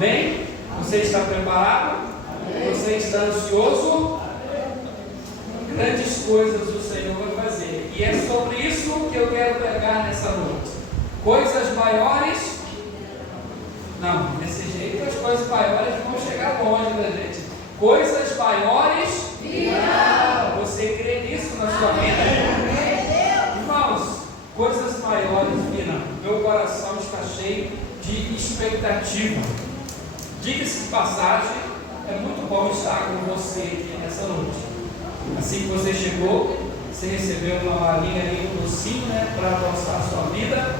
Amém? Você está preparado? Você está ansioso? Grandes coisas o Senhor vai fazer. E é sobre isso que eu quero pregar nessa noite. Coisas maiores. Não, desse jeito as coisas maiores vão chegar longe da gente. Coisas maiores virão. Você crê nisso na sua vida? Irmãos, coisas maiores virão. Meu coração está cheio de expectativa. Diga-se de passagem, é muito bom estar com você aqui nessa noite. Assim que você chegou, você recebeu uma balinha ali, um docinho, né, para adoçar a sua vida.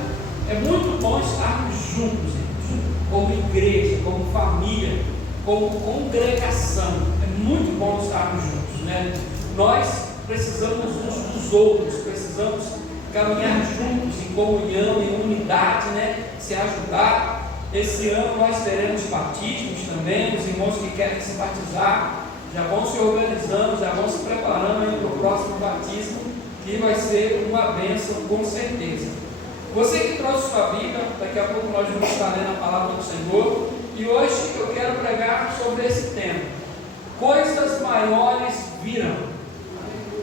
É muito bom estarmos juntos, gente, como igreja, como família, como congregação. É muito bom estarmos juntos, né? Nós precisamos uns dos outros, precisamos caminhar juntos em comunhão, em unidade, né? Se ajudar. Esse ano nós teremos batismos também. Os irmãos que querem se batizar já vão se organizando, já vão se preparando para o próximo batismo, que vai ser uma bênção com certeza. Você que trouxe sua Bíblia, daqui a pouco nós vamos estar lendo a palavra do Senhor, e hoje eu quero pregar sobre esse tema. Coisas maiores virão.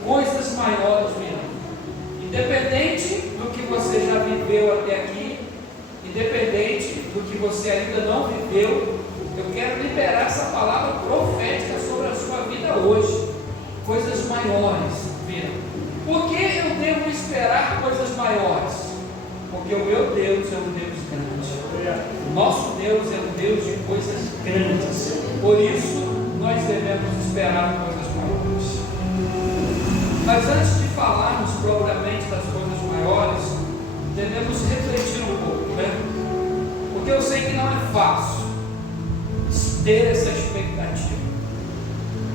Coisas maiores virão. Independente do que você já viveu até aqui, independente do que você ainda não viveu, eu quero liberar essa palavra profética sobre a sua vida hoje. Coisas maiores virão. Por que eu devo esperar coisas maiores? Porque o meu Deus é um Deus grande. O nosso Deus é um Deus de coisas grandes. Por isso, nós devemos esperar coisas maiores. Mas antes de falarmos propriamente das coisas maiores, devemos refletir um pouco, né? Porque eu sei que não é fácil ter essa expectativa.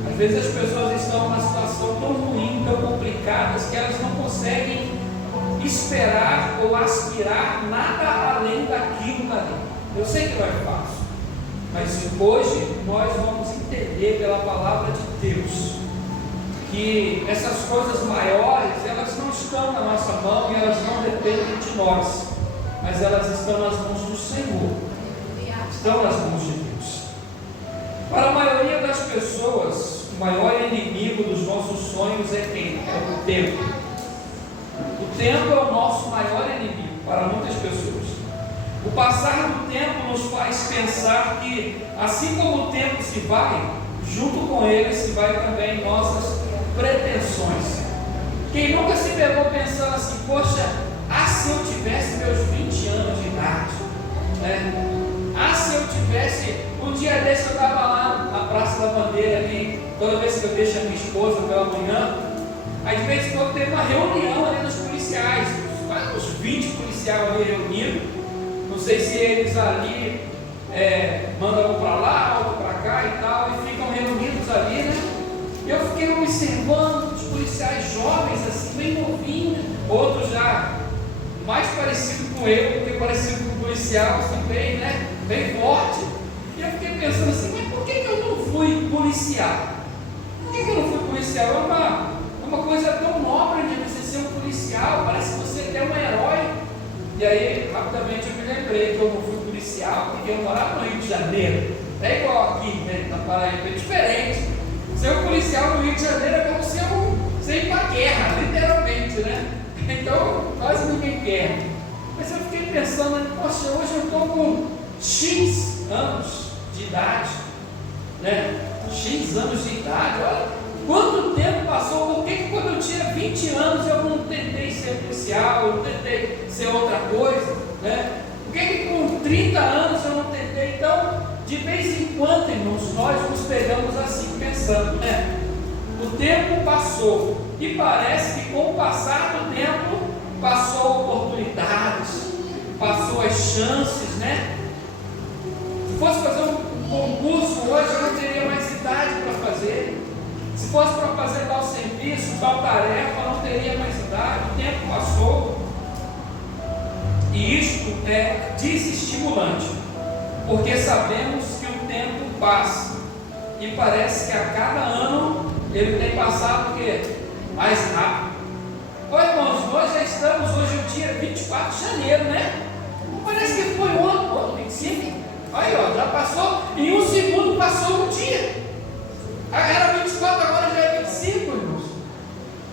Às vezes as pessoas estão numa situação tão ruim, tão complicada, que elas não conseguem esperar ou aspirar nada além daquilo dali. Eu sei que não é fácil, mas hoje nós vamos entender pela palavra de Deus que essas coisas maiores, elas não estão na nossa mão e elas não dependem de nós, mas elas estão nas mãos do Senhor, estão nas mãos de Deus. Para a maioria das pessoas, o maior inimigo dos nossos sonhos é quem? É o tempo. O tempo é o nosso maior inimigo para muitas pessoas. O passar do tempo nos faz pensar que, assim como o tempo se vai, junto com ele se vai também nossas pretensões. Quem nunca se pegou pensando assim, poxa, se eu tivesse meus 20 anos de idade, né? Se eu tivesse, um dia desse eu estava lá na Praça da Bandeira ali, toda vez que eu deixo a minha esposa pela manhã, aí de vez em quando teve uma reunião ali dos policiais, quase uns 20 policiais ali reunidos, não sei se eles ali mandam um para lá, outro para cá e tal, e ficam reunidos ali, né? E eu fiquei observando os policiais jovens assim, bem novinhos, outros já mais parecido com eu do que parecido com o policial também, né? Bem forte. E eu fiquei pensando assim, mas por que eu não fui policial? Por que eu não fui policial? É uma coisa tão nobre de você ser um policial, parece que você é um herói. E aí, rapidamente eu me lembrei que eu não fui policial porque eu morava no Rio de Janeiro. É igual aqui, né? Na Paraíba, é diferente. Ser um policial no Rio de Janeiro é como ser ir para a guerra, literalmente, né? Então, quase ninguém quer. Mas eu fiquei pensando, poxa, hoje eu estou com X anos de idade, né? X anos de idade, olha quanto tempo passou. Por que quando eu tinha 20 anos eu não tentei ser policial, eu não tentei ser outra coisa, né? Por que com 30 anos eu não tentei? Então, de vez em quando, irmãos, nós nos pegamos assim, pensando, né? O tempo passou e parece que com o passar do tempo passou oportunidades, passou as chances, né? Se fosse fazer um concurso hoje, eu não teria mais idade para fazer. Se fosse para fazer tal serviço, tal tarefa, eu não teria mais idade. O tempo passou. E isto é desestimulante, porque sabemos que o tempo passa e parece que a cada ano ele tem passado o quê? Mais rápido. Ô irmãos, nós já estamos hoje o dia 24 de janeiro, né? Parece que foi um ano, 25. Aí ó, já passou Era 24, agora já é 25, irmãos.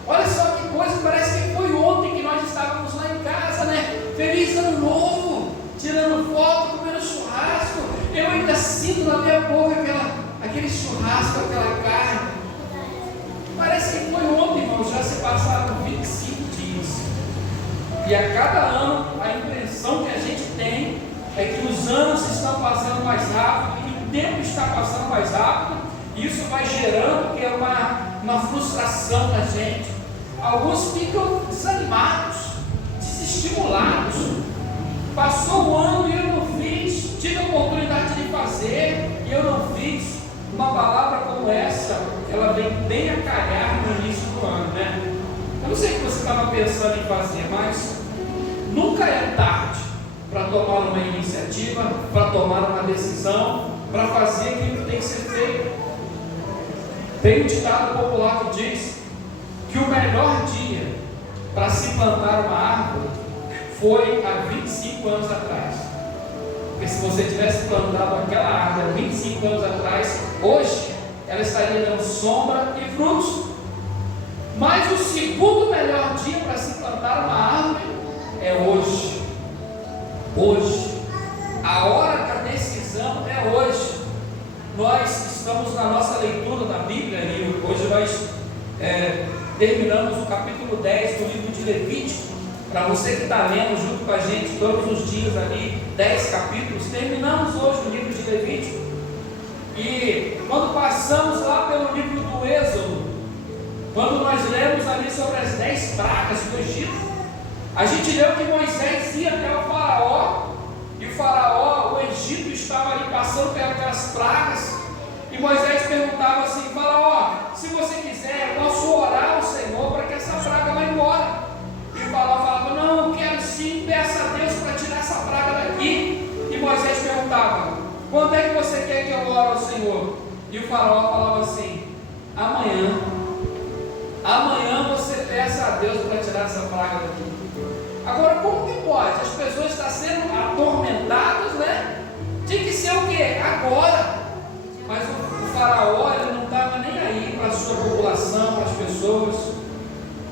Olha só que coisa, parece que foi ontem que nós estávamos lá em casa, né? Feliz ano novo, tirando foto, comendo churrasco. Eu ainda sinto na minha boca aquele churrasco, aquela carne. Parece que foi ontem, irmãos, já se passaram 25 dias. E a cada ano, a impressão que a gente tem é que os anos estão passando mais rápido, que o tempo está passando mais rápido. Isso vai gerando que é uma frustração na gente. Alguns ficam desanimados, desestimulados. Passou o ano e eu não fiz, tive a oportunidade de fazer e eu não fiz. Uma palavra como essa, ela vem bem a calhar no início do ano, né? Eu não sei o que você estava pensando em fazer, mas nunca é tarde para tomar uma iniciativa, para tomar uma decisão, para fazer aquilo que tem que ser feito. Tem um ditado popular que diz que o melhor dia para se plantar uma árvore foi há 25 anos atrás. Porque se você tivesse plantado aquela árvore há 25 anos atrás, hoje ela estaria dando sombra e frutos. Mas o segundo melhor dia para se plantar uma árvore é hoje. Hoje. A hora da decisão é hoje. Nós estamos na nossa leitura da Bíblia e hoje nós terminamos o capítulo 10 do livro de Levítico. Para você que está lendo junto com a gente todos os dias ali, 10 capítulos, terminamos hoje o livro de Levítico. E quando passamos lá pelo livro do Êxodo, quando nós lemos ali sobre as 10 pragas do Egito, a gente leu que Moisés ia até o faraó, e o faraó, o Egito estava ali passando pelas pragas, e Moisés perguntava assim: faraó, se você quiser, eu posso orar ao Senhor para que essa praga vá embora. E o faraó falava: não, eu quero sim, peça a Deus para tirar essa praga daqui. E Moisés perguntava: quando é que você quer que eu ore ao Senhor? E o faraó falava assim: amanhã você peça a Deus para tirar essa praga daqui. Agora, como que pode? As pessoas estão sendo atormentadas, né? Tinha que ser o quê? Agora. Mas o faraó, ele não estava nem aí para a sua população, para as pessoas.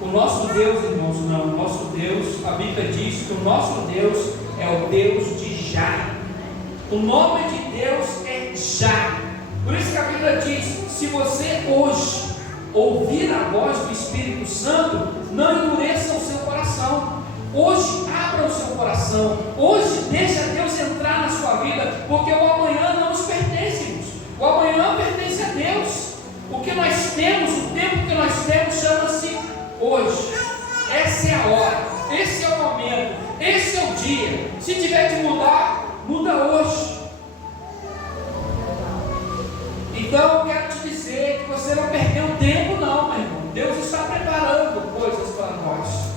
O nosso Deus, irmãos, não. O nosso Deus, a Bíblia diz que o nosso Deus é o Deus de Já. O nome de Deus é Já. Por isso que a Bíblia diz: se você hoje ouvir a voz do Espírito Santo, não endureça o seu coração. Hoje abra o seu coração. Hoje deixa Deus entrar na sua vida, porque o amanhã não nos pertence, irmãos. O amanhã pertence a Deus. O que nós temos, o tempo que nós temos, chama-se hoje. Essa é a hora, esse é o momento, esse é o dia. Se tiver de mudar, muda hoje. Então eu quero te dizer que você não perdeu tempo não, meu irmão. Deus está preparando coisas para nós.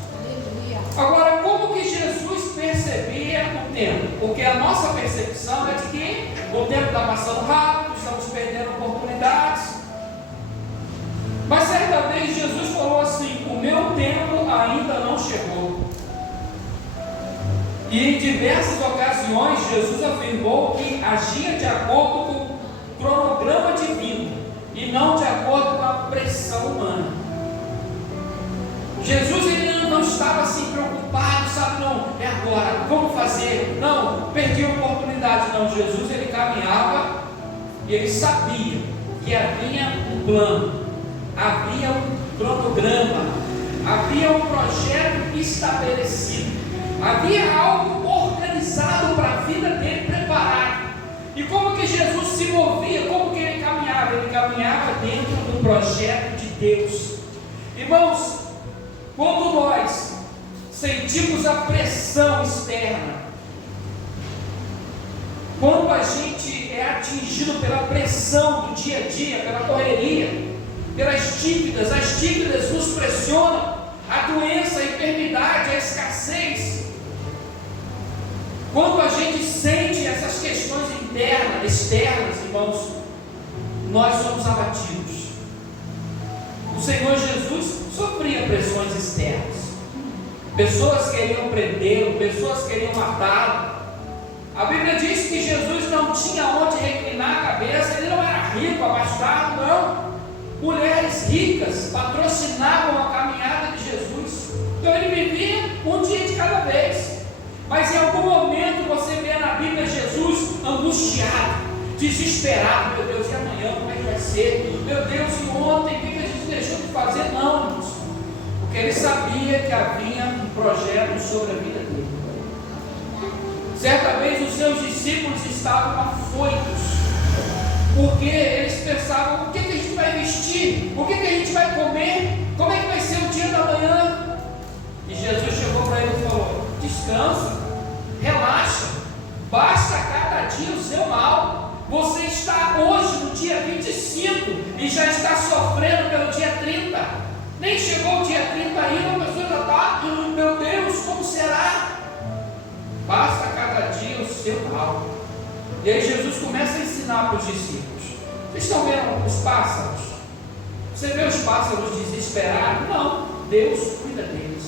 Agora, como que Jesus percebia o tempo? Porque a nossa percepção é de que o tempo está passando rápido, estamos perdendo oportunidades. Mas certa vez Jesus falou assim: o meu tempo ainda não chegou. E em diversas ocasiões Jesus afirmou que agia de acordo com o cronograma divino e não de acordo com a pressão humana. Jesus, ele não estava assim preocupado, sabe, não, é agora, vamos fazer, não, perdi a oportunidade, não. Jesus, ele caminhava e ele sabia que havia um plano, havia um cronograma, havia um projeto estabelecido, havia algo organizado para a vida dele, preparado. E como que Jesus se movia, como que ele caminhava? Ele caminhava dentro do projeto de Deus. Irmãos, quando nós sentimos a pressão externa, quando a gente é atingido pela pressão do dia a dia, pela correria, pelas dívidas, as dívidas nos pressionam, a doença, a enfermidade, a escassez. Quando a gente sente essas questões internas, externas, irmãos, nós somos abatidos. O Senhor Jesus sofria pressões externas. Pessoas queriam prendê-lo, pessoas queriam matá-lo. A Bíblia diz que Jesus não tinha onde reclinar a cabeça, ele não era rico, abastado, não. ricas patrocinavam a caminhada de Jesus. Então ele vivia um dia de cada vez. Mas em algum momento você vê na Bíblia Jesus angustiado, desesperado. Meu Deus, e amanhã como é que vai ser? Meu Deus, e ontem o que a gente deixou de fazer? Não, irmãos. Porque ele sabia que havia um projeto sobre a vida dele. Certa vez os seus discípulos estavam afoitos, porque eles pensavam: o que a gente vai vestir? O que a gente vai comer? Como é que vai ser o dia da manhã? E Jesus chegou para eles e falou: descansa, relaxa, basta cada dia o seu mal. Você está hoje no dia 25 e já está sofrendo pelo dia 30. Nem chegou o dia 30 ainda, a pessoa já está: meu Deus, como será? Basta cada dia o seu mal. E aí Jesus começa a ensinar para os discípulos. Vocês estão vendo os pássaros? Você vê os pássaros desesperados? Não, Deus cuida deles.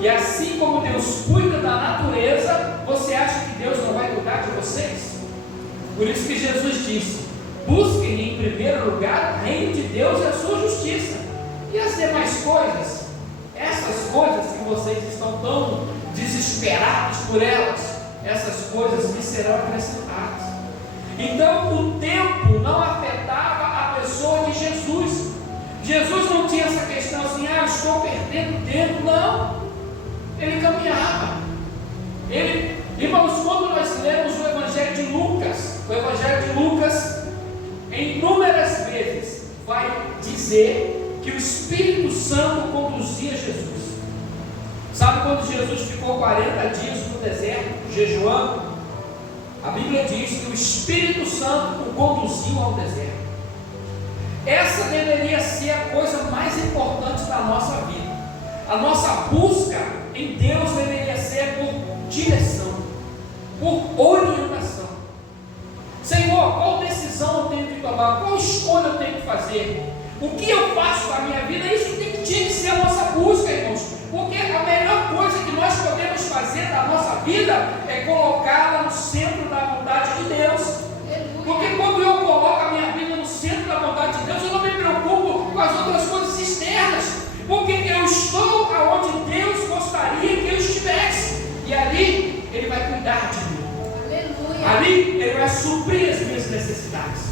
E assim como Deus cuida da natureza, você acha que Deus não vai cuidar de vocês? Por isso que Jesus disse: busquem em primeiro lugar o reino de Deus e a sua justiça. E as demais coisas, essas coisas que vocês estão tão desesperados por elas, essas coisas lhes serão acrescentadas. Então o tempo não afetava a pessoa de Jesus. Jesus não tinha essa questão assim: estou perdendo tempo. Não, ele caminhava. Irmãos, quando nós lemos o Evangelho de Lucas, em inúmeras vezes vai dizer que o Espírito Santo conduzia Jesus. Sabe quando Jesus ficou 40 dias no deserto, jejuando? A Bíblia diz que o Espírito Santo o conduziu ao deserto. Essa deveria ser a coisa mais importante da nossa vida. A nossa busca em Deus deveria ser por direção, por orientação. Senhor, qual decisão eu tenho que tomar? Qual escolha eu tenho que fazer? O que eu faço com a minha vida? Isso tinha que ser a nossa busca, irmãos. Porque a melhor coisa que nós podemos fazer da nossa vida é colocá-la no centro da vontade de Deus. Porque quando eu coloco a minha vida no centro da vontade de Deus, eu não me preocupo com as outras coisas externas. Porque eu estou aonde Deus gostaria que eu estivesse. E ali Ele vai cuidar de mim. Aleluia. Ali Ele vai suprir as minhas necessidades.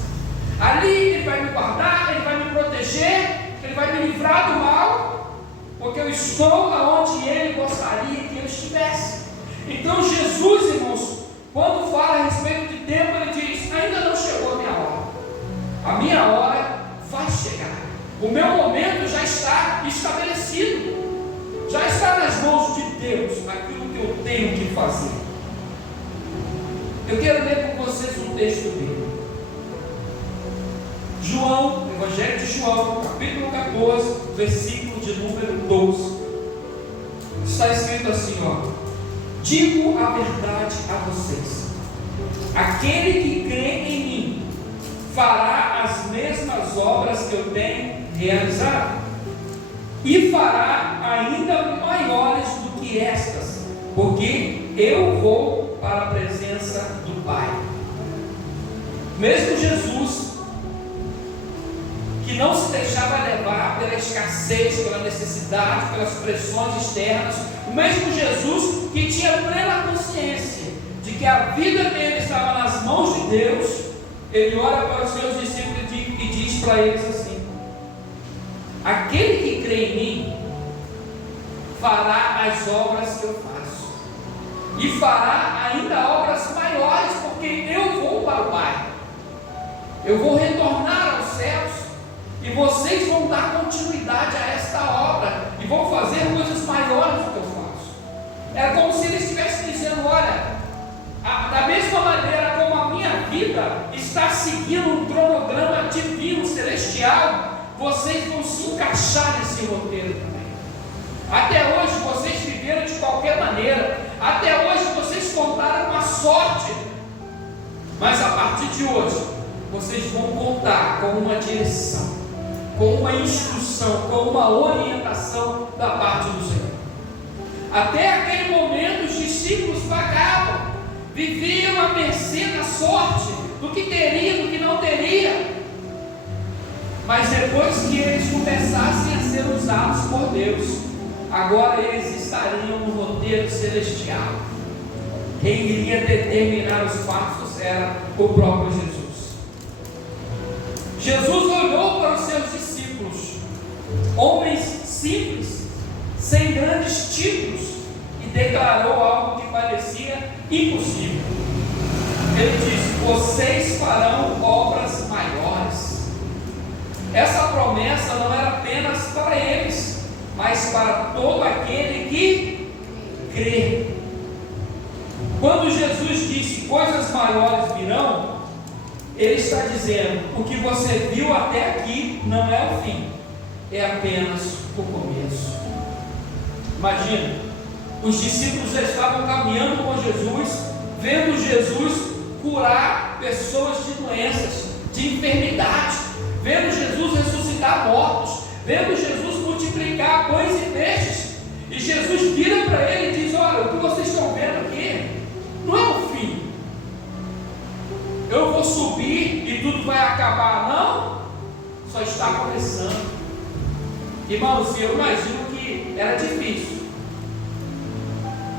Ali Ele vai me guardar, Ele vai me proteger, Ele vai me livrar do mal. Porque eu estou aonde Ele gostaria que eu estivesse. Então Jesus, irmãos, quando fala a respeito de tempo, Ele diz: ainda não chegou a minha hora. A minha hora vai chegar. O meu momento já está estabelecido. Já está nas mãos de Deus aquilo que eu tenho que fazer. Eu quero ler com vocês um texto bíblico. João, Evangelho de João, capítulo 14, versículo de número 12. Está escrito assim, digo a verdade a vocês: aquele que crê em mim fará as mesmas obras que eu tenho realizado, e fará ainda maiores do que estas, porque eu vou para a presença do Pai. Mesmo Jesus, que não se deixava levar pela escassez, pela necessidade, pelas pressões externas, o mesmo Jesus que tinha plena consciência de que a vida dele estava nas mãos de Deus, ele olha para os seus discípulos e diz para eles assim: aquele que crê em mim fará as obras que eu faço, e fará ainda obras maiores, porque eu vou para o Pai. Eu vou retornar aos céus, e vocês vão dar continuidade a esta obra, e vão fazer coisas maiores do que eu faço. É como se ele estivesse dizendo: olha, da mesma maneira como a minha vida está seguindo um cronograma divino, celestial, vocês vão se encaixar nesse roteiro também. Até hoje vocês viveram de qualquer maneira, até hoje vocês contaram com a sorte, mas a partir de hoje vocês vão contar com uma direção, com uma instrução, com uma orientação da parte do Senhor. Até aquele momento os discípulos vagavam, viviam à mercê da sorte, do que teria, do que não teria. Mas depois que eles começassem a ser usados por Deus, agora eles estariam no roteiro celestial. Quem iria determinar os passos era o próprio Jesus. Jesus olhou para os seus discípulos, homens simples, sem grandes títulos, e declarou algo que parecia impossível. Ele disse: vocês farão obras maiores. Essa promessa não era apenas para eles, mas para todo aquele que crê. Quando Jesus disse coisas maiores virão, Ele está dizendo: o que você viu até aqui não é o fim, é apenas o começo. Imagina, os discípulos já estavam caminhando com Jesus, vendo Jesus curar pessoas de doenças, de enfermidade, vendo Jesus ressuscitar mortos, vendo Jesus multiplicar pães e peixes. E Jesus vira para ele e diz: olha, o que vocês estão vendo aqui não é o fim. Eu vou subir e tudo vai acabar. Não, só está começando. Irmãos, eu imagino que era difícil.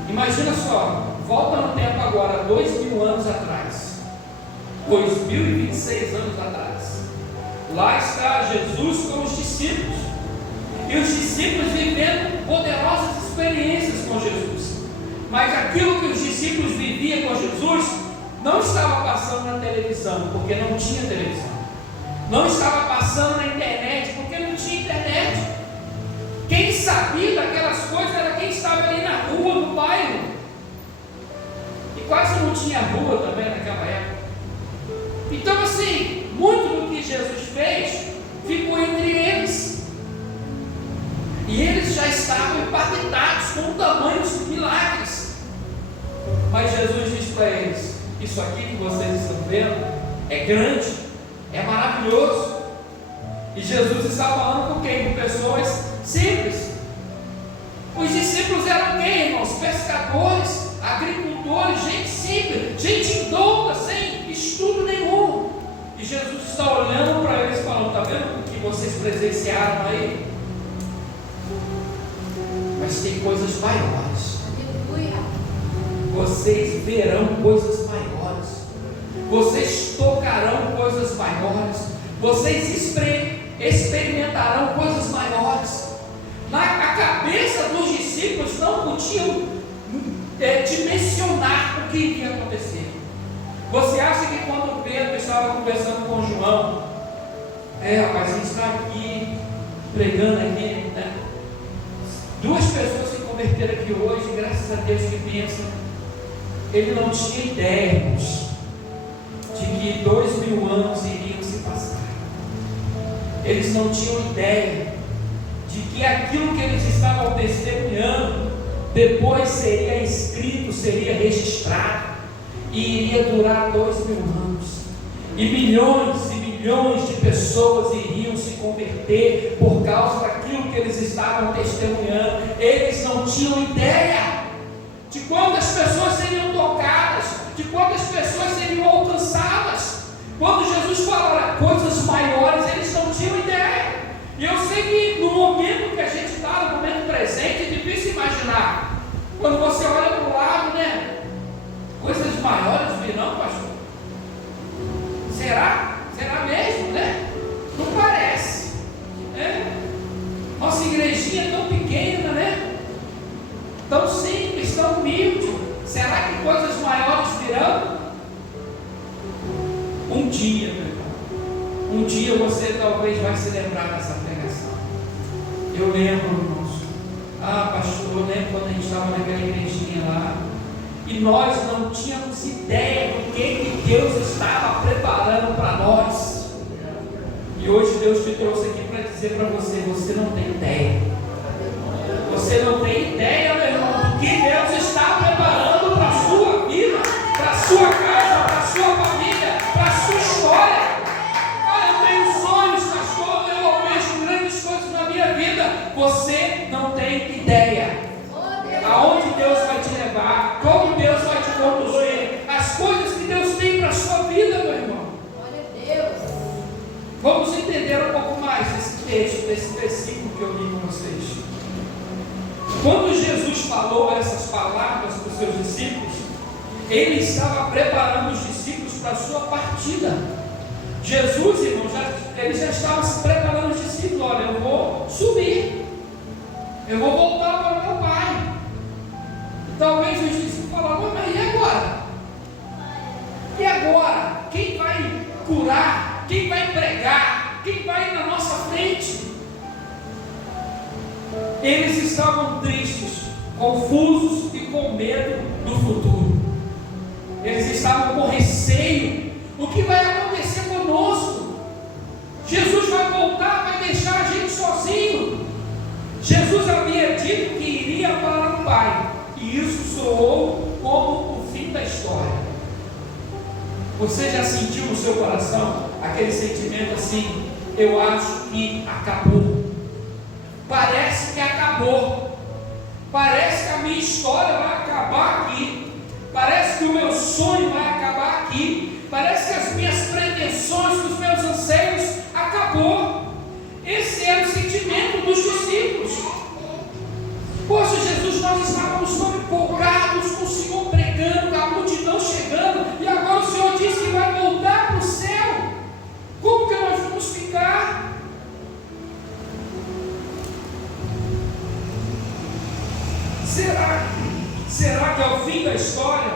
Imagina só, volta no tempo agora, 2000 anos atrás, 2026 anos atrás. Lá está Jesus com os discípulos, e os discípulos vivendo poderosas experiências com Jesus. Mas aquilo que os discípulos viviam com Jesus não estava passando na televisão, porque não tinha televisão. Não estava passando na internet, porque não tinha internet. Quem sabia daquelas coisas era quem estava ali na rua, no bairro. E quase não tinha rua também naquela época. Então, assim, muito do que Jesus fez ficou entre eles. E eles já estavam impactados com o tamanho dos milagres. Mas Jesus disse para eles: isso aqui que vocês estão vendo é grande, é maravilhoso. E Jesus está falando com quem? Com pessoas simples. Os discípulos eram quem, irmãos? Pescadores, agricultores, gente simples, gente indouta, sem estudo nenhum. E Jesus está olhando para eles falando: está vendo o que vocês presenciaram aí? Mas tem coisas maiores. Vocês verão coisas maiores. Vocês tocarão coisas maiores. Vocês experimentarão coisas maiores. A cabeça dos discípulos não podiam dimensionar o que iria acontecer. Você acha que quando Pedro estava conversando com João, rapaz, a gente está aqui pregando aqui, né? 2 pessoas se converteram aqui hoje, graças a Deus, que pensam. Ele não tinha ideia, irmãos, de que 2000 anos iriam se passar. Eles não tinham ideia de que aquilo que eles estavam testemunhando depois seria escrito, seria registrado e iria durar 2000 anos. E milhões de pessoas iriam se converter por causa daquilo que eles estavam testemunhando. Eles não tinham ideia de quantas pessoas seriam tocadas, de quantas pessoas seriam alcançadas. Quando Jesus fala coisas maiores, eles não tinham ideia. E eu sei que no momento que a gente está, no momento presente, é difícil imaginar. Quando você olha para o lado, né? Coisas maiores virão, pastor? Será? Será mesmo, né? Não parece, né? Nossa igrejinha é tão pequena, né? Tão simples, tão humilde. Será que coisas maiores virão? Um dia, meu irmão, um dia você talvez vai se lembrar dessa pregação. Eu lembro, irmãos. Pastor, eu lembro quando a gente estava naquela igrejinha lá, e nós não tínhamos ideia do que Deus estava preparando para nós. E hoje Deus te trouxe aqui para dizer para você: você não tem ideia. Você não tem ideia, meu irmão, do que Deus está preparando para a sua vida, para a sua casa, para a sua família, para a sua história. Eu tenho sonhos, pastor, eu vejo grandes coisas na minha vida. Você não tem ideia aonde Deus vai te levar, como Deus vai te conduzir, as coisas que Deus tem para a sua vida, meu irmão. Vamos entender um pouco mais. texto, desse versículo que eu li com vocês. Quando Jesus falou essas palavras para os seus discípulos, ele estava preparando os discípulos para a sua partida. Jesus, irmãos, ele já estava se preparando os discípulos. Olha, eu vou subir, eu vou voltar para o meu Pai. Talvez os discípulos falaram, mas e agora? E agora? Quem vai curar? Quem vai pregar? Quem vai ir na nossa frente? Eles estavam tristes, confusos e com medo do futuro. Eles estavam com receio. O que vai acontecer conosco? Jesus vai voltar, vai deixar a gente sozinho. Jesus havia dito que iria para o Pai, e isso soou como o fim da história. Você já sentiu no seu coração aquele sentimento assim? Eu acho que acabou. Parece que acabou. Parece que a minha história vai acabar aqui. Parece que o meu sonho vai acabar aqui. Parece que as minhas pretensões, os meus anseios acabou. Esse era o sentimento dos discípulos. Poxa, Jesus, nós estávamos tão empolgados com o Senhor pregando, a multidão chegando, e agora o Senhor disse que vai voltar para o céu. Como que nós vamos ficar? Será que é o fim da história?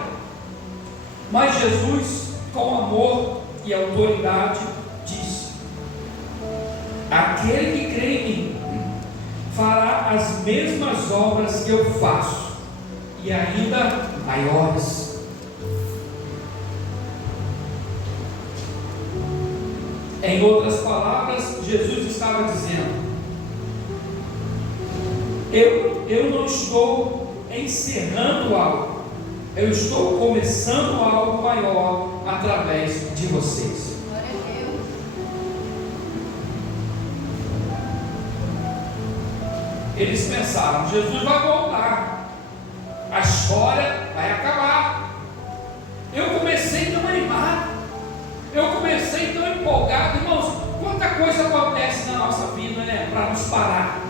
Mas Jesus, com amor e autoridade, disse: aquele que crê em mim fará as mesmas obras que eu faço, e ainda maiores. Em outras palavras, Jesus estava dizendo: eu não estou encerrando algo, eu estou começando algo maior através de vocês. Eles pensaram: Jesus vai voltar, a história vai acabar. Eu comecei tão animado, eu comecei tão empolgado. Irmãos, quanta coisa acontece na nossa vida, né? Para nos parar,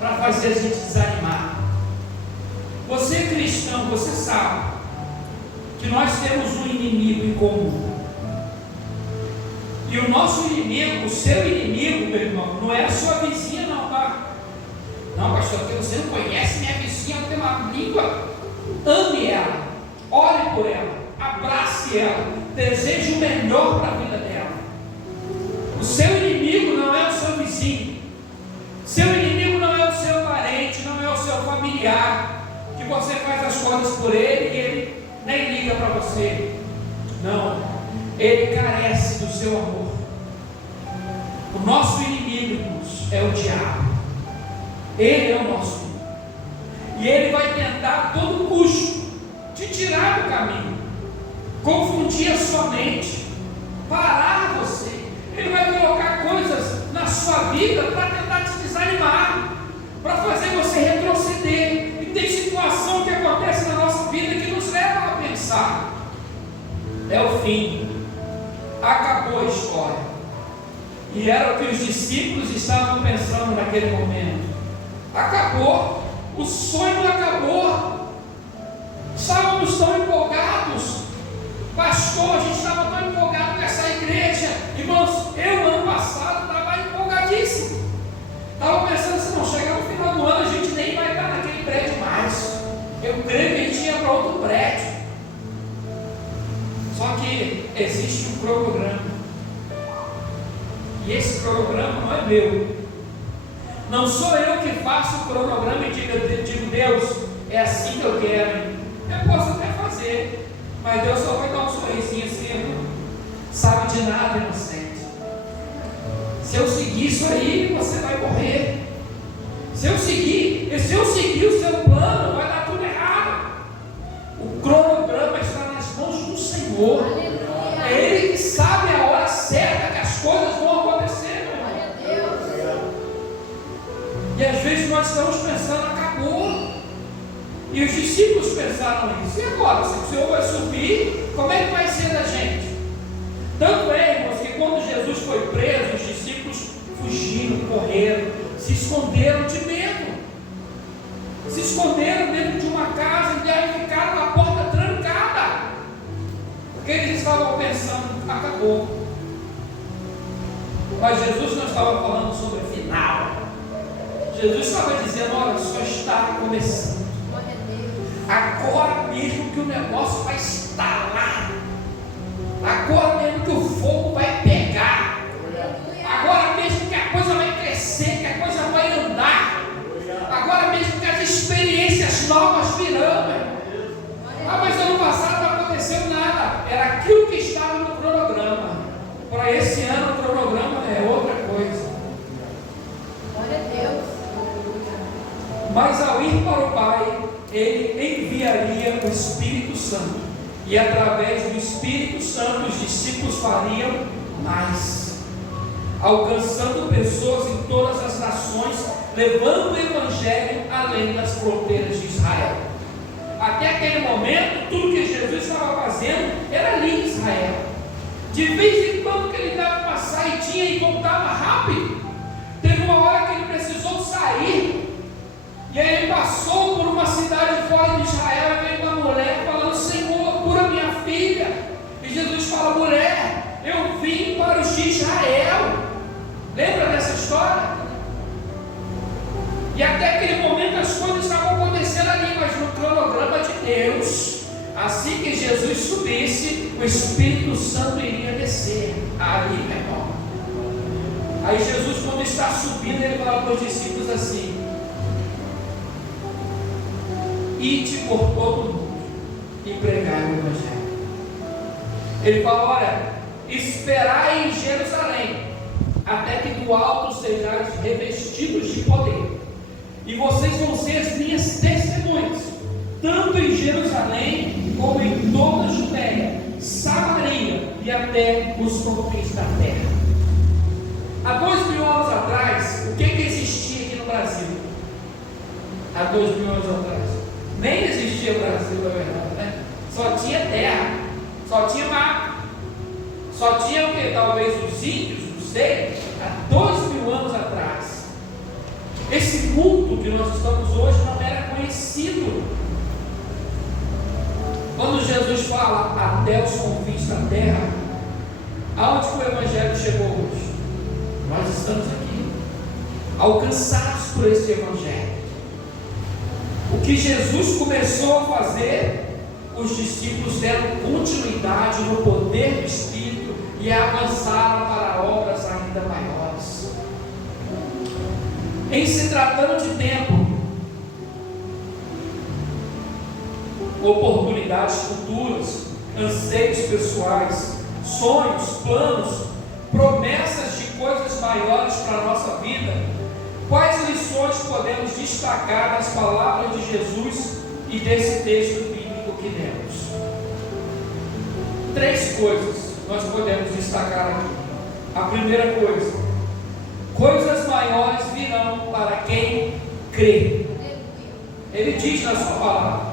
para fazer a gente desanimar. Você é cristão, você sabe que nós temos um inimigo em comum. E o nosso inimigo, o seu inimigo, meu irmão, não é a sua vizinha, não, tá? Não, pastor, porque você não conhece minha vizinha, ela tem uma língua. Ame ela, ore por ela, abrace ela, deseje o melhor para a vida dela. O seu inimigo não é o seu vizinho, seu inimigo não é o seu parente, não é o seu familiar, que você faz as coisas por ele e ele nem liga para você. Não, ele carece do seu amor. O nosso inimigo, irmãos, é o diabo. Ele é o nosso inimigo, e ele vai tentar a todo custo te tirar do caminho, confundir a sua mente, parar você. Ele vai colocar coisas na sua vida para tentar te desanimar, para fazer você retroceder. E tem situação que acontece na nossa vida que nos leva a pensar: é o fim, acabou a história. E era o que os discípulos estavam pensando naquele momento. Acabou, o sonho acabou. Estávamos tão empolgados, pastor, a gente estava tão empolgado com essa igreja. Irmãos, eu ano passado estava empolgadíssimo. Estava pensando assim: não, chegar no final do ano a gente nem vai estar naquele prédio mais. Eu creio que a gente ia para outro prédio. Só que existe um cronograma, e esse cronograma não é meu. Não sou eu que faço o cronograma e digo: Deus, é assim que eu quero. Eu posso até fazer, mas Deus só vai dar um sorrisinho assim, irmão. Sabe de nada, inocente. Se eu seguir isso aí, você vai morrer. Se eu seguir o seu plano, vai dar tudo errado. O cronograma está nas mãos do Senhor. É Ele que sabe a hora certa que as coisas vão acontecer. E às vezes nós estamos pensando: acabou. E os discípulos pensaram isso. E agora? Se o Senhor vai subir, como é que vai ser da gente? Tanto é, irmãos, que quando Jesus foi preso, os discípulos fugiram. se esconderam de medo. Se esconderam dentro de uma casa e aí ficaram na porta trancada. Porque eles estavam pensando, acabou. Mas Jesus não estava falando sobre a final. Jesus estava dizendo, olha, só está começando. Agora mesmo que o negócio vai estalar. Agora mesmo que o fogo vai pegar. Agora mesmo que a coisa vai crescer, que a coisa vai andar. Agora mesmo que as experiências novas virão. Mas ano passado não aconteceu nada. Era aquilo que estava no cronograma. Para esse ano o cronograma é outra coisa. Glória a Deus. Mas ao ir para o Pai, Ele enviaria o Espírito Santo. E através do Espírito Santo os discípulos fariam mais, alcançando pessoas em todas as nações, levando o Evangelho além das fronteiras de Israel. Até aquele momento, tudo que Jesus estava fazendo era ali em Israel. De vez em quando que ele dava uma saidinha e voltava rápido. Teve uma hora que ele precisou sair, e aí ele passou por uma cidade fora de Israel, e veio uma mulher falando, Senhor, cura minha filha. E Jesus fala, mulher, eu vim para os de Israel. Lembra dessa história? E até aquele momento as coisas estavam acontecendo ali, mas no cronograma de Deus, assim que Jesus subisse, o Espírito Santo iria descer ali, meu irmão. Aí Jesus, quando está subindo, ele fala para os discípulos assim, ide por todo mundo e pregai o Evangelho. Ele fala, olha, esperai em Jerusalém, até que do alto sejais revestidos de poder, e vocês vão ser as minhas testemunhas, tanto em Jerusalém, como em toda a Judéia, Samaria e até os confins da terra. Há 2000 anos atrás, o que existia aqui no Brasil? Há 2000 anos atrás, nem existia o Brasil, na verdade, né? Só tinha terra, só tinha mar, só tinha o que? Talvez os índios, não sei, há 2000 anos atrás. Esse mundo que nós estamos hoje não era conhecido. Quando Jesus fala até os confins da terra, aonde que o Evangelho chegou hoje? Nós estamos aqui, alcançados por esse Evangelho. O que Jesus começou a fazer, os discípulos deram continuidade no poder do Espírito e avançaram para obras ainda maiores. Em se tratando de tempo, oportunidades futuras, anseios pessoais, sonhos, planos, promessas de coisas maiores para a nossa vida, quais lições podemos destacar das palavras de Jesus e desse texto bíblico que lemos? 3 coisas nós podemos destacar aqui. A primeira coisa, coisas maiores virão para quem crê. Ele diz na sua palavra,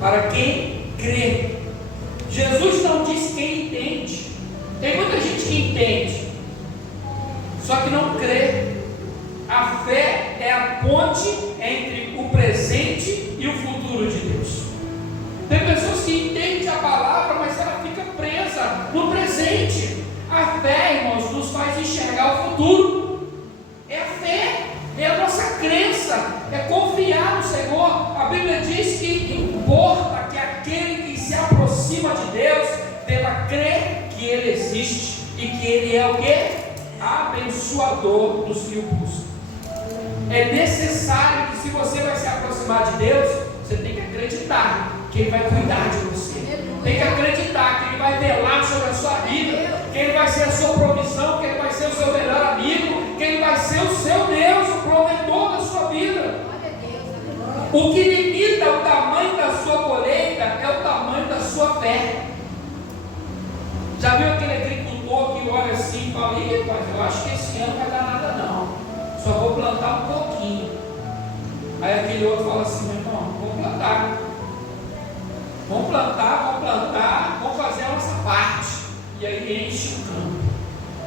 para quem crê. Jesus não diz quem entende. Tem muita gente que entende, só que não crê. A fé é a ponte entre o presente e o futuro de Deus. Tem pessoas que entendem a palavra, mas ela fica presa no presente. A fé, irmãos, nos faz enxergar o futuro. É a fé, é a nossa crença, é confiar no Senhor. A Bíblia diz que importa que aquele que se aproxima de Deus deva crer que Ele existe e que Ele é o quê? Abençoador dos que o buscam. É necessário que, se você vai se aproximar de Deus, você tem que acreditar que Ele vai cuidar de você. Tem que acreditar que Ele vai velar sobre a sua vida, que Ele vai ser a sua provisão, que Ele vai ser o seu melhor amigo, que Ele vai ser o seu Deus, o provedor da sua vida. O que limita o tamanho da sua colheita é o tamanho da sua fé. Já viu aquele agricultor que olha assim e fala, ih, pai, eu acho que esse ano não vai dar nada não, só vou plantar um pouquinho. Aí aquele outro fala assim, meu irmão, vamos plantar, vamos fazer a nossa parte. E aí enche o campo,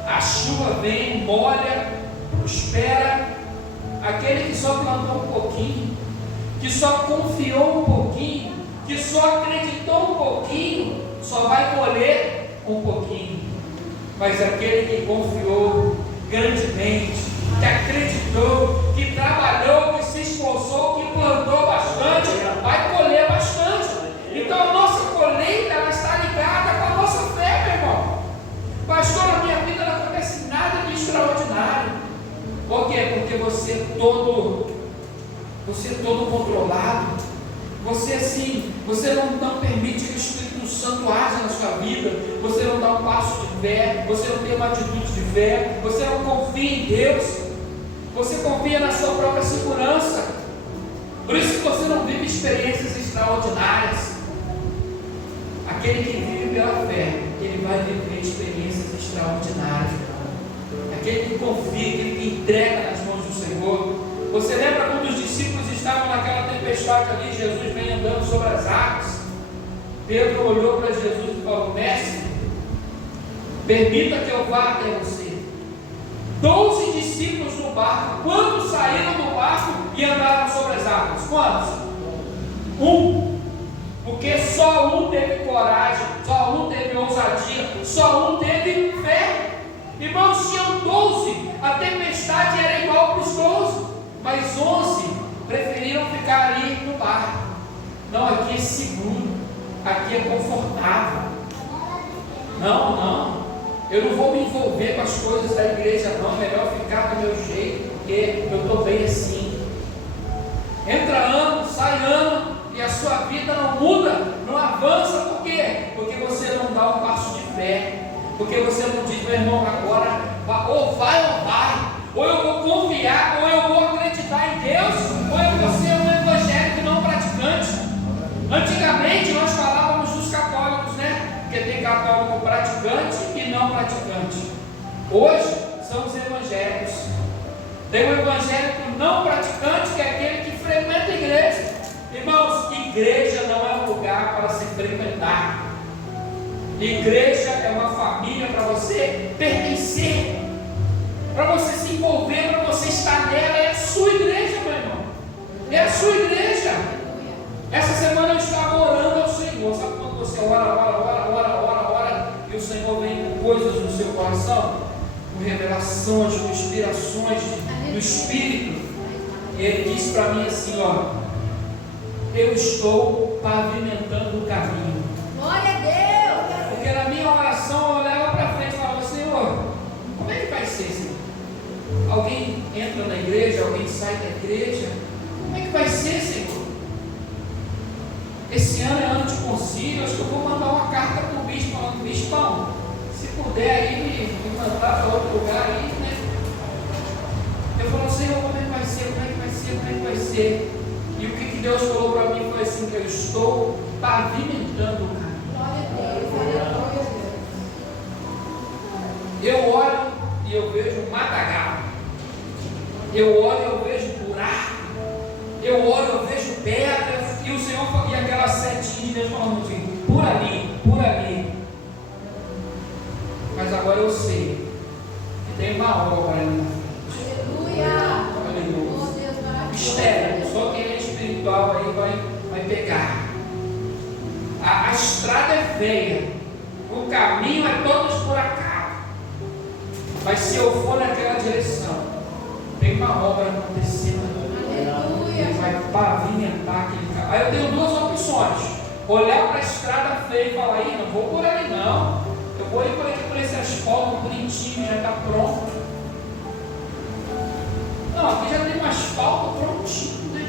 a chuva vem, molha, prospera, aquele que só plantou um pouquinho, que só confiou um pouquinho, que só acreditou um pouquinho, só vai colher um pouquinho. Mas aquele que confiou grandemente, que acreditou, que trabalhou, que se esforçou, que plantou bastante, vai colher bastante. Então a nossa colheita, ela está ligada com a nossa fé, meu irmão. Pastor, na minha vida não acontece nada de extraordinário. Por quê? Porque você é todo controlado. Você assim, você não permite que o Espírito Santo age na sua vida. Você não dá um passo de fé, você não tem uma atitude de fé, você não confia em Deus, você confia na sua própria segurança. Por isso que você não vive experiências extraordinárias. Aquele que vive pela fé, ele vai viver experiências extraordinárias. Aquele que confia, aquele que entrega nas mãos do Senhor. Você lembra quando os discípulos estavam naquela tempestade ali, Jesus vem andando sobre as águas? Pedro olhou para Jesus e falou: Mestre, permita que eu vá até você. 12 discípulos no barco. Quantos saíram do barco e andaram sobre as águas? Quantos? Um. Porque só um teve coragem, só um teve ousadia, só um teve fé. Irmãos, tinham 12, a tempestade era igual para os 12, mas 11 preferiram ficar ali no barco. Não, aqui é seguro, aqui é confortável. Não, eu não vou me envolver com as coisas da igreja, não. Melhor ficar do meu jeito, porque eu estou bem assim. Entra ano, sai ano, e a sua vida não muda, não avança. Por quê? Porque você não dá um passo de fé. Porque você não diz: meu irmão, agora ou vai, ou eu vou confiar, ou eu vou acreditar em Deus, ou eu vou ser um evangélico não praticante. Antigamente nós falávamos dos católicos, né? Porque tem católico praticante e não praticante. Hoje são os evangélicos. Tem um evangélico não praticante, que é aquele que frequenta a igreja. Irmãos, igreja não é um lugar para se frequentar. Igreja é uma família para você pertencer, para você se envolver, para você estar nela. É a sua igreja, meu irmão. É a sua igreja. Essa semana eu estava orando ao Senhor. Sabe quando você ora, e o Senhor vem com coisas no seu coração, com revelações, com inspirações do Espírito? E Ele disse para mim assim: ó, eu estou pavimentando o caminho. Glória a Deus. Porque na minha oração eu olhava para frente e falava: Senhor, como é que vai ser, Senhor? Alguém entra na igreja, alguém sai da igreja, como é que vai ser, Senhor? Esse ano é ano de concílio, acho que eu vou mandar uma carta para o bispo, falando: bispão, se puder aí me mandar para outro lugar aí, né? Eu falo: Senhor, como é que vai ser, como é que vai ser, como é que vai ser? E o que Deus falou para mim foi assim: que eu estou pavimentando o caminho. Eu olho e eu vejo matagal. Eu olho e eu vejo buraco. Eu olho e eu vejo pedra. E o Senhor e aquela setinha de Deus falando assim: por ali, por ali. Mas agora eu sei que tem uma obra ali na frente. Aleluia. Mistério. Só quem é espiritual aí vai pegar. A estrada é feia, o caminho é todo esburacado, mas se eu for naquela direção, tem uma obra acontecendo. Ele vai pavimentar aquele caminho. Aí eu tenho duas opções: olhar para a estrada feia e falar: não vou por ali não, eu vou ir por aqui, por esse asfalto bonitinho, já está pronto. Não, aqui já tem um asfalto prontinho, né?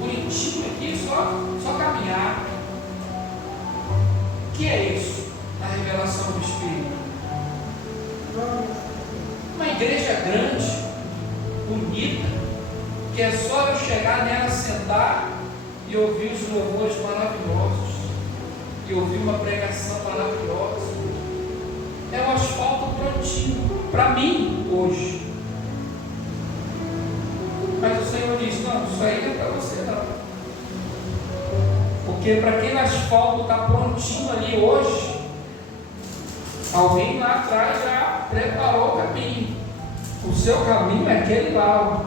Bonitinho aqui, só caminhar. O que é isso? A revelação do Espírito. Uma igreja grande, bonita, que é só eu chegar nela, sentar e ouvir os louvores maravilhosos, e ouvir uma pregação maravilhosa. É o asfalto prontinho para mim hoje. Mas o Senhor diz: não, isso aí não é para você não. Porque para aquele asfalto está prontinho ali hoje, alguém lá atrás já preparou o caminho. O seu caminho é aquele lá.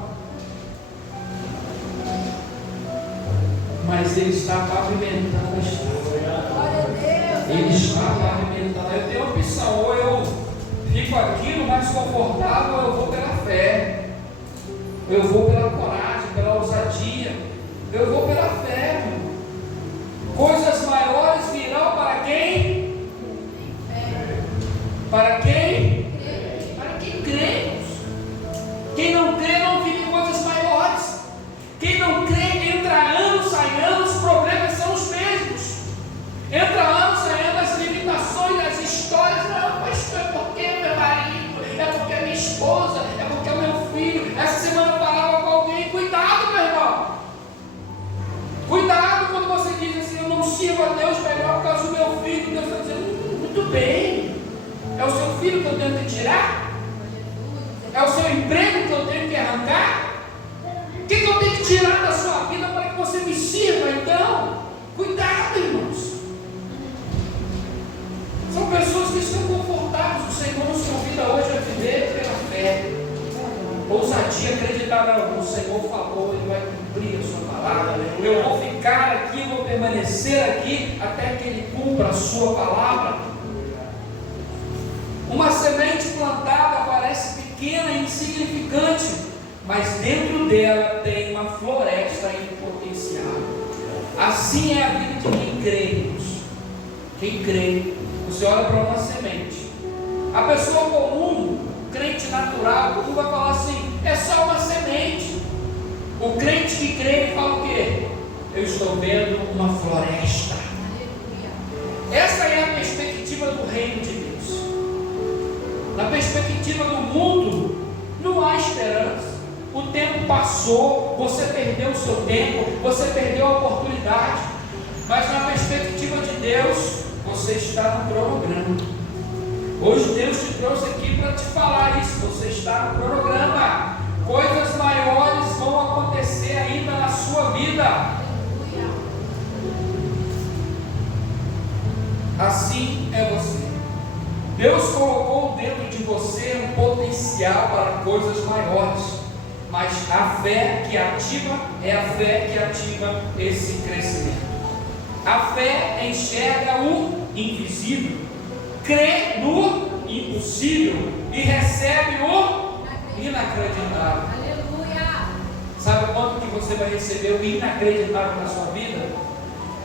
mas Ele está pavimentando a estrada. Glória a Deus. Ele está pavimentando. Eu tenho opção: ou eu fico aqui no mais confortável, ou eu vou pela fé, eu vou pela coragem, pela ousadia, eu vou pela fé. Coisas maiores virão para quem? Para quem? Para quem crê. Quem não crê não vive coisas maiores. Quem não crê, entra anos, sai anos, os problemas são os mesmos. Entra anos, sai anos, as limitações, as histórias. Não, pastor, é porque é meu marido, é porque é minha esposa, é porque é meu filho. Essa semana eu falava com alguém: cuidado, meu irmão. Cuidado quando você diz assim: eu não sirvo a Deus melhor por causa do meu filho. Deus está dizendo: muito bem. É o seu filho que eu tenho que tirar? É o seu emprego que eu tenho que arrancar? O que eu tenho que tirar da sua vida para que você me sirva? Então, cuidado, irmãos. São pessoas que estão confortáveis. O Senhor nos convida hoje a viver pela fé. Ousadia, acreditar no Senhor falou, Ele vai cumprir a sua palavra. Eu vou ficar aqui, vou permanecer aqui até que Ele cumpra a sua palavra. Uma semente plantada parece pequena e insignificante, mas dentro dela tem uma floresta em potencial. Assim é a vida de quem crê, irmãos. Quem crê, você olha para uma semente. A pessoa comum, o crente natural, comum vai falar assim: é só uma semente. O crente que crê, ele fala o quê? Eu estou vendo uma floresta. Essa é a perspectiva do reino de Deus. Na perspectiva do mundo, não há esperança. O tempo passou, você perdeu o seu tempo, você perdeu a oportunidade. Mas na perspectiva de Deus, você está no cronograma. Hoje Deus te trouxe aqui para te falar isso. Você está no cronograma. Coisas maiores vão acontecer ainda na sua vida. Assim é você. Deus colocou dentro de você um potencial para coisas maiores, mas a fé que ativa é a fé que ativa esse crescimento. A fé enxerga o invisível, crê no impossível e recebe o inacreditável. Aleluia. Sabe quando que você vai receber o inacreditável na sua vida?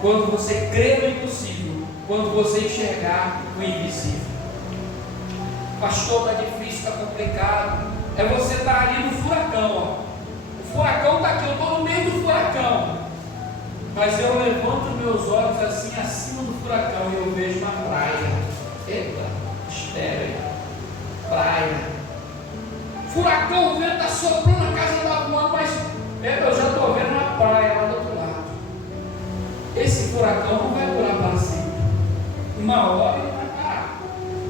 Quando você crê no impossível, quando você enxergar o invisível. Pastor, está difícil, está complicado. É você estar ali no furacão, ó. O furacão está aqui, eu estou no meio do furacão. Mas eu levanto meus olhos assim acima do furacão e eu vejo uma praia. Eita, espera aí. Praia. Furacão, o vento está soprando, a casa está voando, mas eu já estou vendo uma praia lá do outro lado. Esse furacão não vai durar para sempre. Uma hora ele vai parar.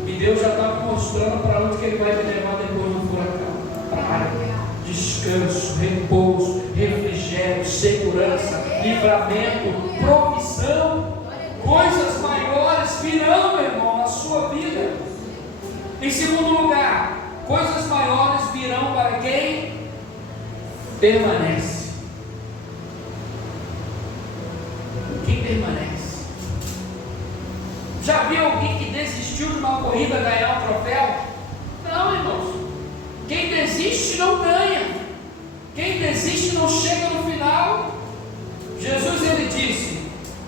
E Deus já está me mostrando para onde que Ele vai me levar depois do furacão. Praia, descanso, repouso, refrigério, segurança, livramento, provisão. Coisas maiores virão, meu irmão, na sua vida. Em segundo lugar, coisas maiores virão para quem permanece. Quem permanece? Já viu alguém que desistiu de uma corrida ganhar um troféu? Não, irmãos. Quem desiste não ganha. Quem desiste não chega no final. Jesus, ele disse: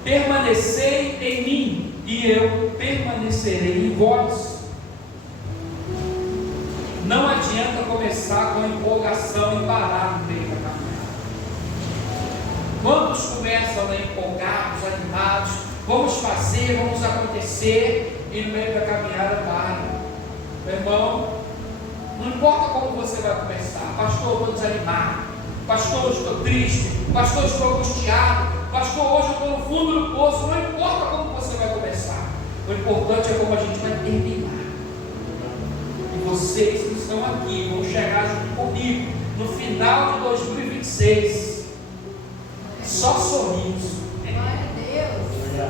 permanecei em mim e eu permanecerei em vós. Não adianta começar com empolgação e parar no meio da caminhada. Quantos começam empolgados, animados, vamos fazer, vamos acontecer, e no meio da caminhada param. Meu irmão, não importa como você vai começar. Pastor, eu estou desanimado. Pastor, eu estou triste. Pastor, eu estou angustiado. Pastor, hoje eu estou no fundo do poço. Não importa como você vai começar. O importante é como a gente vai terminar. E vocês que estão aqui vão chegar junto comigo no final de 2026. Só sorriso.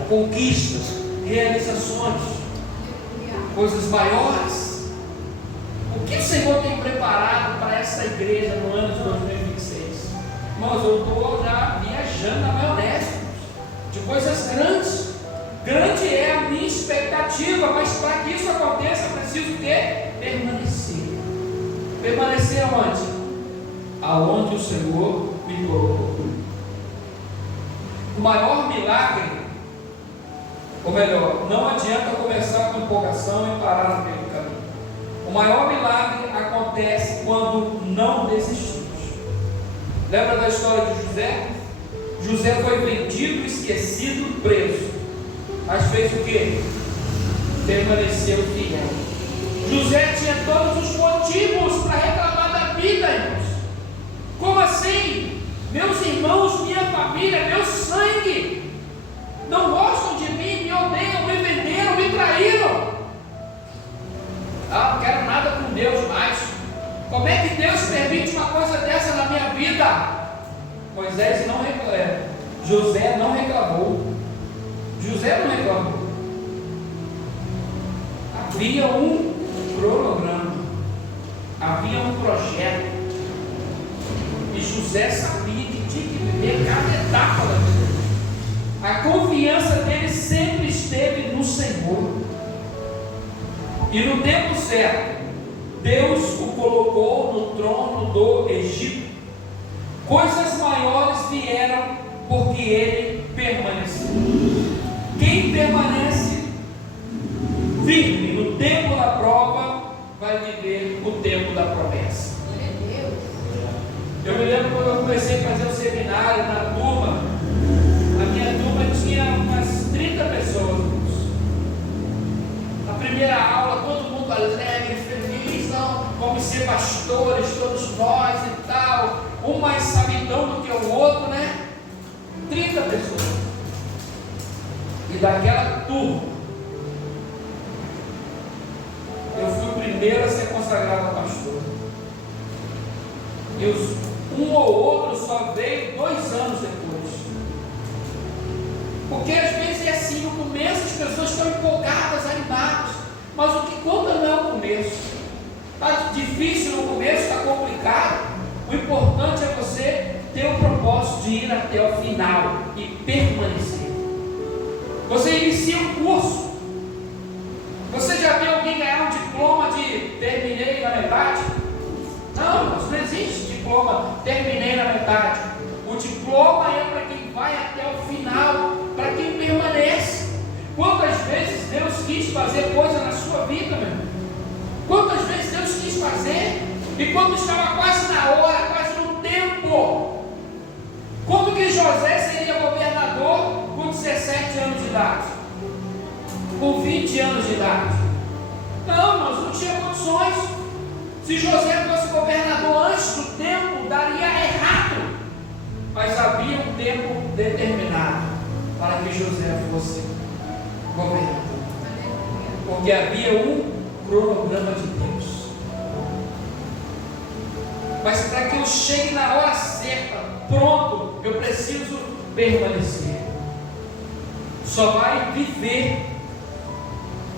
Conquistas, realizações, coisas maiores. O que o Senhor tem preparado para essa igreja no ano de 2026? Irmãos, eu estou já viajando na maionese. de coisas grandes. Grande é a minha expectativa, mas para que isso aconteça, eu preciso o quê? Permanecer. Permanecer aonde? Aonde o Senhor me colocou. O maior milagre, ou melhor, não adianta começar com empolgação e parar no meio do caminho. O maior milagre acontece quando não desistimos. Lembra da história de José? José foi vendido, esquecido, preso. Mas fez o quê? Permaneceu fiel. José tinha todos os motivos para reclamar da vida, irmãos. Como assim? Meus irmãos, minha família, meu sangue não gostam de mim, me odeiam, me venderam, me traíram. Não quero nada com Deus mais. Como é que Deus permite uma coisa dessa na minha vida? Moisés não reclamou. José não reclamou. José não reclamou. Havia um cronograma, havia um projeto, e José sabia que tinha que viver cada etapa da vida. A confiança dele sempre esteve no Senhor, e no tempo certo, Deus o colocou no trono do Egito. Coisas maiores vieram porque ele permaneceu. Quem permanece firme no tempo da prova vai viver o tempo da promessa. Eu me lembro quando eu comecei a fazer o seminário na turma, a minha turma tinha umas 30 pessoas. Na primeira aula, todo mundo alegre, feliz, não, vamos ser pastores, todos nós e tal, um mais sabidão do que o outro, né? 30 pessoas. E daquela turma, eu fui o primeiro a ser consagrado a pastor. E um ou outro só veio 2 anos depois. Porque às vezes é assim, no começo as pessoas estão empolgadas, animadas, mas o que conta não é o começo. Está difícil no começo, está complicado. O importante é você ter o propósito de ir até o final e permanecer. Você inicia um curso. Você já viu alguém ganhar um diploma de terminei na metade? Não existe diploma terminei na metade. O diploma é para quem vai até o final, para quem permanece. Quantas vezes Deus quis fazer coisa na sua vida, meu irmão? Quantas vezes Deus quis fazer, e quando estava quase na hora, quase no tempo, como que José seria governador com 17 anos de idade? Com 20 anos de idade? Não, mas não tinha condições. Se José fosse governador antes do tempo, daria errado. Mas havia um tempo determinado para que José fosse governador. Porque havia um cronograma de Deus. Mas para que eu chegue na hora certa, pronto, eu preciso permanecer. Só vai viver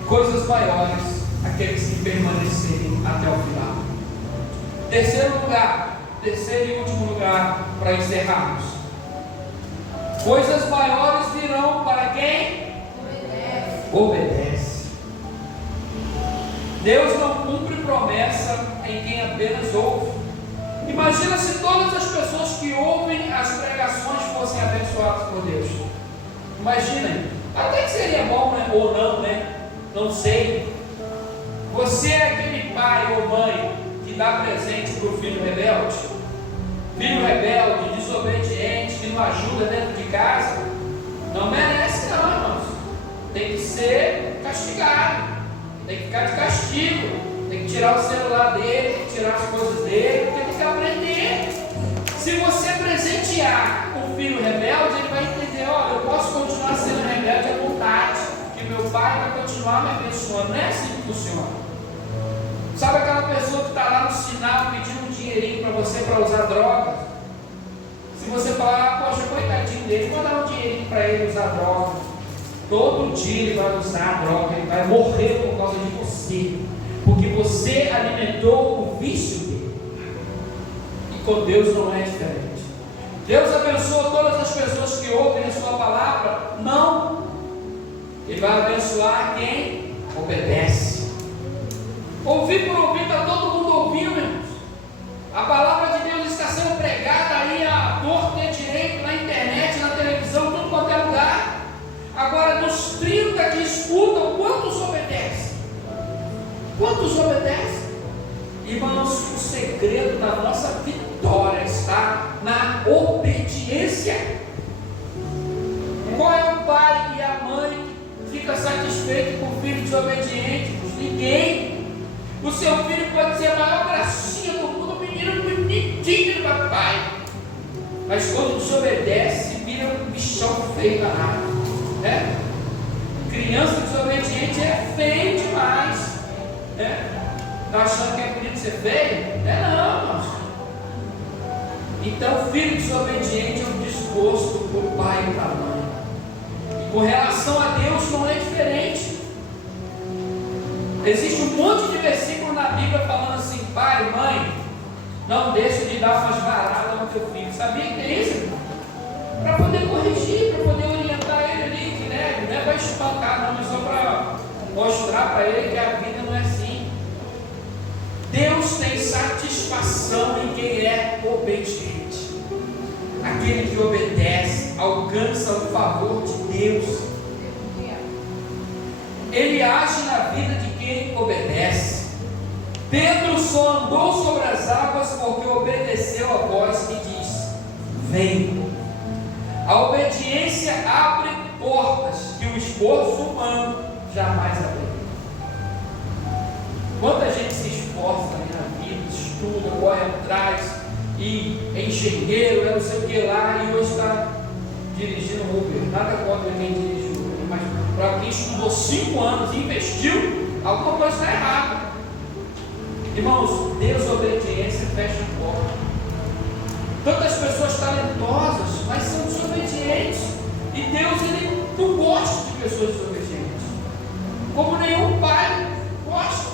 coisas maiores aqueles que permanecerem até o final. Terceiro e último lugar, para encerrarmos. Coisas maiores virão para quem? Obedece. Deus não cumpre promessa em quem apenas ouve. Imagina se todas as pessoas que ouvem as pregações fossem abençoadas por Deus. Imaginem, até que seria bom, né? Ou não, né? Não sei. Você é aquele pai ou mãe que dá presente para o filho rebelde? Filho rebelde, desobediente, que não ajuda dentro de casa? Não merece não, irmãos. Tem que ser castigado. Tem que ficar de castigo. Tem que tirar o celular dele, tem que tirar as coisas dele, tem que aprender. Se você presentear o filho rebelde, ele vai entender, olha, eu posso continuar sendo rebelde à vontade, que meu pai vai continuar me abençoando. Não é assim que funciona. Sabe aquela pessoa que está lá no sinal pedindo um dinheirinho para você para usar droga? Se você falar, poxa, coitadinho dele, vou dar um dinheirinho para ele usar droga. Todo dia ele vai usar a droga, ele vai morrer por causa de você. Porque você alimentou o vício dele. E com Deus não é diferente. Deus abençoa todas as pessoas que ouvem a sua palavra? Não. Ele vai abençoar quem obedece. Ouvir por ouvir, está todo mundo ouvindo, irmãos. A palavra de Deus está sendo pregada aí à torta e à direita, na internet, na televisão, tudo quanto é lugar. Agora, dos 30 que escutam, quantos obedecem? Quantos obedecem? Irmãos, o segredo da nossa vitória está na obediência. Qual é o pai e a mãe que fica satisfeito com o filho desobediente? Ninguém. O seu filho pode ser a maior gracinha do mundo, o menino bonitinho do papai, mas quando desobedece, vira um bichão feio danado, né? Criança desobediente é feio demais, né? Está achando que é bonito ser feio? Não, irmãos. Então, filho desobediente é um desgosto para o pai e para a mãe. E com relação a Deus não é diferente. Existe um monte de versículo na Bíblia falando assim: pai, mãe, não deixe de dar umas varadas no teu filho. Sabia que é isso? Para poder corrigir, para poder orientar ele ali, que né, não é para espancar, não, é só para mostrar para ele que a vida não é assim. Deus tem satisfação em quem é obediente. Aquele que obedece alcança o favor de Deus. Ele age na vida de quem obedece. Pedro só andou sobre as águas porque obedeceu a voz que diz: vem. A obediência abre portas que o esforço humano jamais abriria. Quanta gente se esforça na vida, estuda, corre atrás, e é engenheiro, é não sei o que lá, e hoje está dirigindo Uber. Nada contra quem dirige Uber, mas para quem estudou 5 anos e investiu, alguma coisa está errada. Irmãos, desobediência fecha a porta. Tantas pessoas talentosas, mas são desobedientes, e Deus ele não gosta de pessoas desobedientes, como nenhum pai gosta.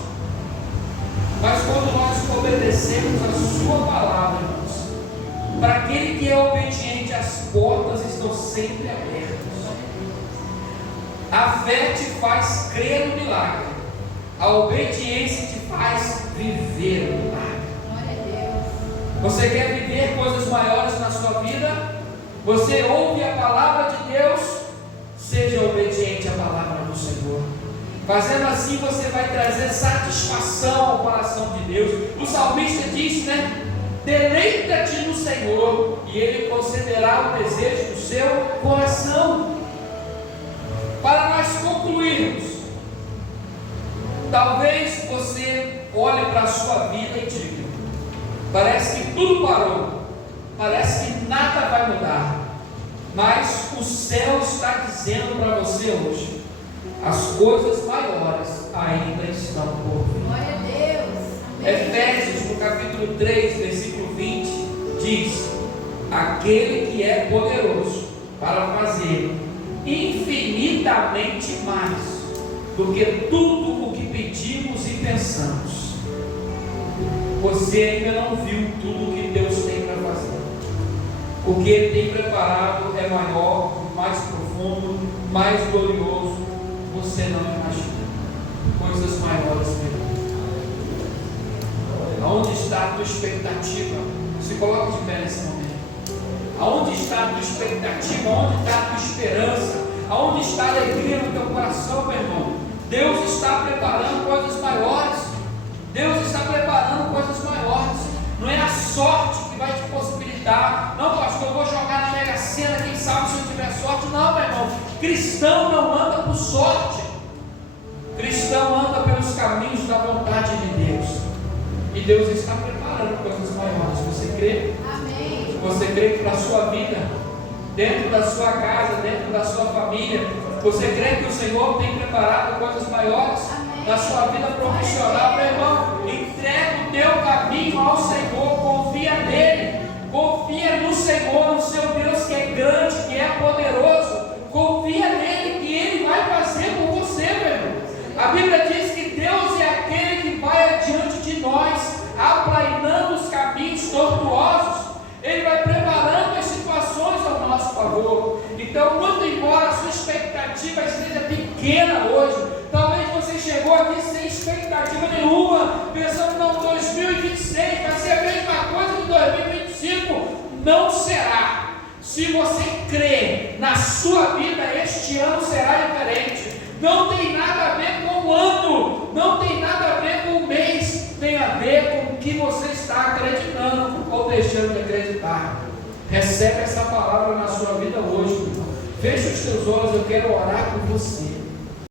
Mas quando nós obedecemos a sua palavra, irmãos, para aquele que é obediente, as portas estão sempre abertas. A fé te faz crer no milagre, a obediência te faz viver o milagre. Glória a Deus. Você quer viver coisas maiores na sua vida? Você ouve a palavra de Deus? Seja obediente à palavra do Senhor. Fazendo assim, você vai trazer satisfação ao coração de Deus. O salmista disse, né? Deleita-te no Senhor, e Ele concederá o desejo do seu coração. Para nós concluirmos, talvez você olhe para a sua vida e diga: parece que tudo parou, parece que nada vai mudar, mas o céu está dizendo para você hoje: as coisas maiores ainda estão por vir. Glória a Deus. Amém. Efésios, no capítulo 3, versículo 20, diz: aquele que é poderoso para fazer infinitamente mais do que tudo o que pedimos e pensamos. Você ainda não viu tudo o que Deus tem para fazer. O que Ele tem preparado é maior, mais profundo, mais glorioso. Você não imagina. Coisas maiores mesmo. Aonde está a tua expectativa? Se coloque de pé nesse momento. Aonde está a tua expectativa? Aonde está a tua esperança? Aonde está a alegria no teu coração, meu irmão? Deus está preparando coisas maiores. Deus está preparando coisas maiores. Não é a sorte que vai te possibilitar. Não, pastor, eu vou jogar na Mega Sena, quem sabe se eu tiver sorte. Não, meu irmão. Cristão não anda por sorte. Cristão anda pelos caminhos da vontade de Deus. E Deus está preparando coisas maiores. Você crê? Amém. Você crê que para a sua vida, dentro da sua casa, dentro da sua família, você crê que o Senhor tem preparado coisas maiores? Amém. Na sua vida profissional, meu irmão, entrega o teu caminho ao Senhor, confia nele, confia no Senhor, no seu Deus que é grande, que é poderoso, confia nele que Ele vai fazer por você, meu irmão. A Bíblia diz que Deus é aquele que vai adiante de nós, aplainando os caminhos tortuosos. Ele vai preparando as situações favor. Então, muito embora a sua expectativa esteja pequena hoje, talvez você chegou aqui sem expectativa nenhuma, pensando, não, 2026 vai ser a mesma coisa que 2025. Não será. Se você crê na sua vida, este ano será diferente. Não tem nada a ver com o ano, não tem nada a ver com o mês, tem a ver com o que você está acreditando ou deixando de acreditar. Recebe essa palavra na sua vida hoje. Feche os teus olhos, eu quero orar por você.